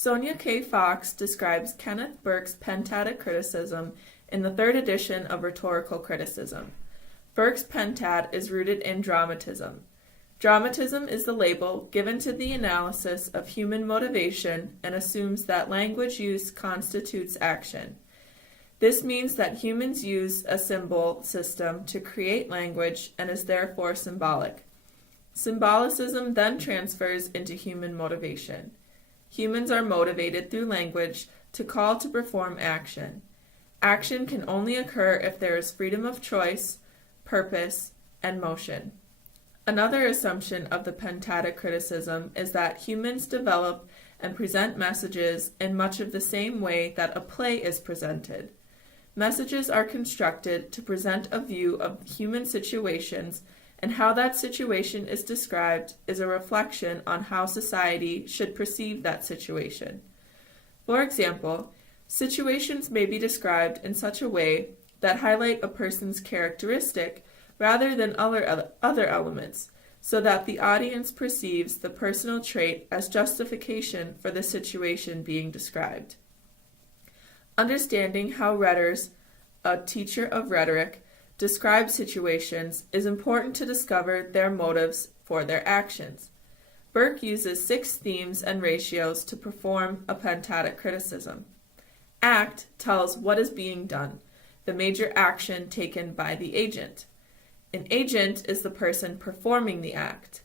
Sonia K. Fox describes Kenneth Burke's Pentad criticism in the third edition of Rhetorical Criticism. Burke's Pentad is rooted in dramatism. Dramatism is the label given to the analysis of human motivation and assumes that language use constitutes action. This means that humans use a symbol system to create language and is therefore symbolic. Symbolicism then transfers into human motivation. Humans are motivated through language to call to perform action. Action can only occur if there is freedom of choice, purpose, and motion. Another assumption of the Pentad criticism is that humans develop and present messages in much of the same way that a play is presented. Messages are constructed to present a view of human situations, and how that situation is described is a reflection on how society should perceive that situation. For example, situations may be described in such a way that highlight a person's characteristic rather than other elements, so that the audience perceives the personal trait as justification for the situation being described. Understanding how rhetors, a teacher of rhetoric, describe situations is important to discover their motives for their actions. Burke uses 6 themes and ratios to perform a Pentad criticism. Act tells what is being done, the major action taken by the agent. An agent is the person performing the act.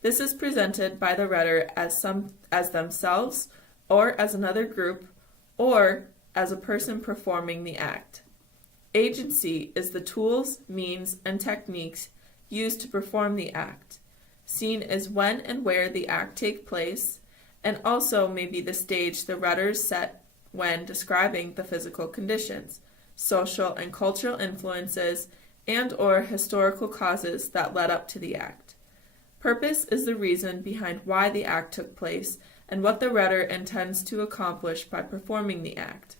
This is presented by the rhetor as themselves, or as another group, or as a person performing the act. Agency is the tools, means, and techniques used to perform the act. Scene is when and where the act takes place, and also may be the stage the rhetors set when describing the physical conditions, social and cultural influences, and/or historical causes that led up to the act. Purpose is the reason behind why the act took place and what the rhetor intends to accomplish by performing the act.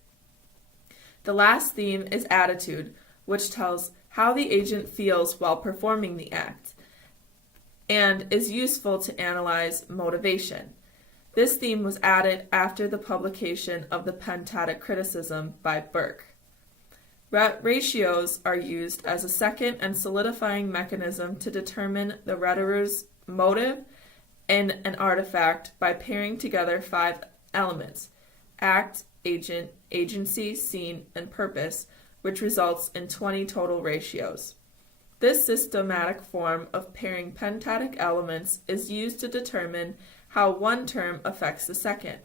The last theme is attitude, which tells how the agent feels while performing the act, and is useful to analyze motivation. This theme was added after the publication of the Pentad criticism by Burke. Ratios are used as a second and solidifying mechanism to determine the rhetor's motive in an artifact by pairing together 5 elements: act, agent, agency, scene, and purpose, which results in 20 total ratios. This systematic form of pairing pentadic elements is used to determine how one term affects the second.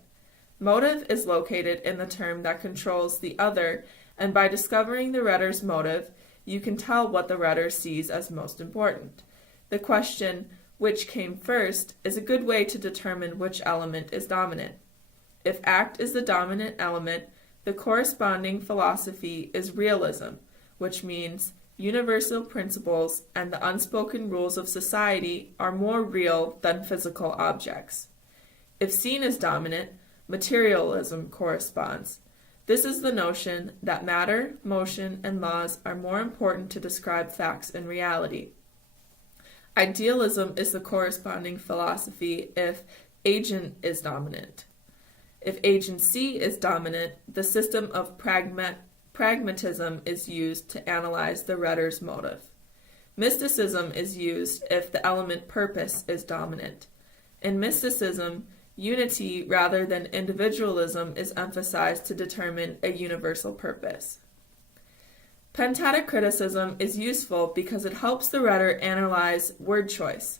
Motive is located in the term that controls the other, and by discovering the rhetor's motive, you can tell what the rhetor sees as most important. The question, which came first, is a good way to determine which element is dominant. If act is the dominant element, the corresponding philosophy is realism, which means universal principles and the unspoken rules of society are more real than physical objects. If scene is dominant, materialism corresponds. This is the notion that matter, motion, and laws are more important to describe facts and reality. Idealism is the corresponding philosophy if agent is dominant. If agency is dominant, the system of pragmatism is used to analyze the rhetor's motive. Mysticism is used if the element purpose is dominant. In mysticism, unity rather than individualism is emphasized to determine a universal purpose. Pentad criticism is useful because it helps the rhetor analyze word choice.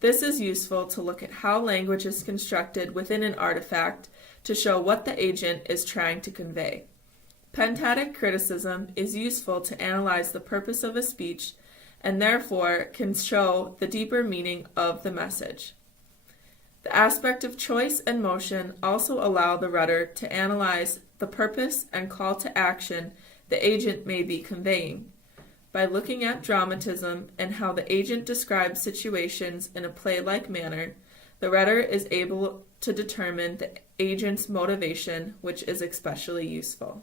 This is useful to look at how language is constructed within an artifact to show what the agent is trying to convey. Pentad criticism is useful to analyze the purpose of a speech and therefore can show the deeper meaning of the message. The aspect of choice and motion also allow the rhetor to analyze the purpose and call to action the agent may be conveying. By looking at dramatism and how the agent describes situations in a play-like manner, the rhetor is able to determine the agent's motivation, which is especially useful.